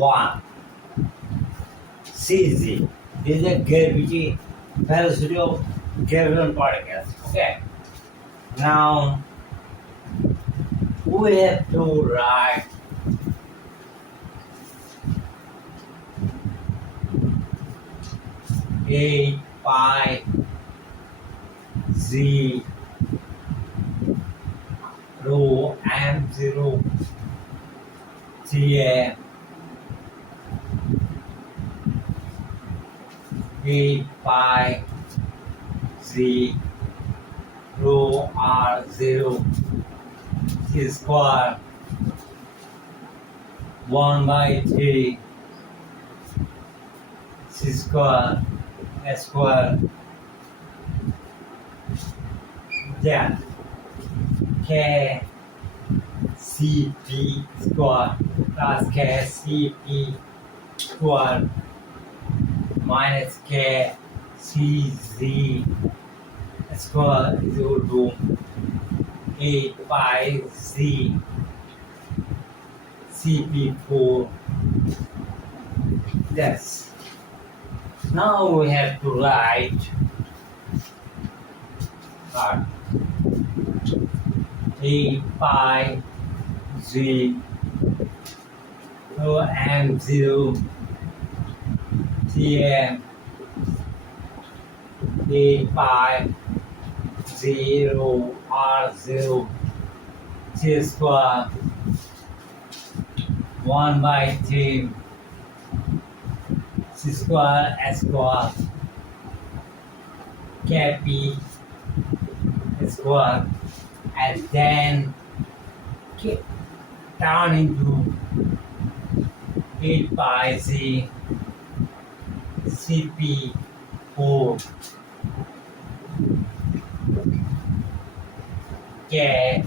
1 cz. This is the gravity velocity of graviton particles. Okay. Now we have to write a pi z rho m0 Tm 8 pi z rho r0 c square 1 by 3 c square s square then k cp square plus k cp square minus k cz square is equal to 8 pi z cp4. Yes. Now we have to write 8 pi z rho m0 Tm 8 pi 0 r0 c square 1 by 3 c square s square kp square and then turn into 8 pi z cp4 k